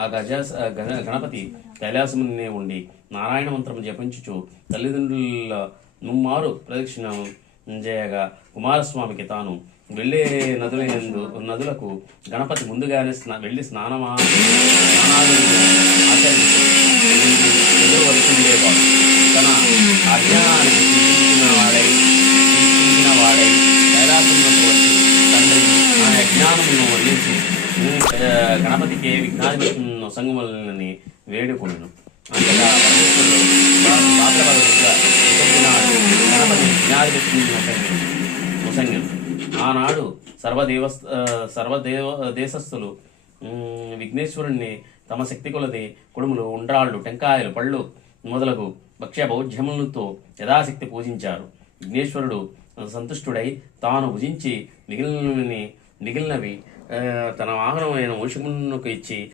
ఆ గణపతి కైలాసమునే ఉండి నారాయణ మంత్రము జపించుచు తల్లిదండ్రుల ముమ్మారు ప్రదక్షిణ చేయగా కుమారస్వామికి తాను వెళ్ళే నదులకు గణపతి ముందుగానే వెళ్ళి స్నానాలు ఆచరించి ఎదురు వస్తుండేవాడు. తన అజ్ఞానానికి చింతించిన వాడై కైలాసంలోకి వచ్చి తండ్రి నా అజ్ఞానమును వదిలించి గణపతికి విఘ్నాధిపతి నొసంగములని వేడుకొనెను. అంతగా పరమేశ్వరుడు భాద్రపద గణపతి విఘ్నాధిపతిని నొసంగెను. ఆనాడు దేశస్థులు విఘ్నేశ్వరుణ్ణి తమ శక్తి కొలది కుడుములు, ఉండ్రాళ్ళు, టెంకాయలు, పళ్ళు మొదలగు భక్ష్య భోజ్యములతో యథాశక్తి పూజించారు. విఘ్నేశ్వరుడు సంతుష్టుడై తాను భుజించి మిగిలినవి తన వాహనమైన మూషికమునకు ఇచ్చి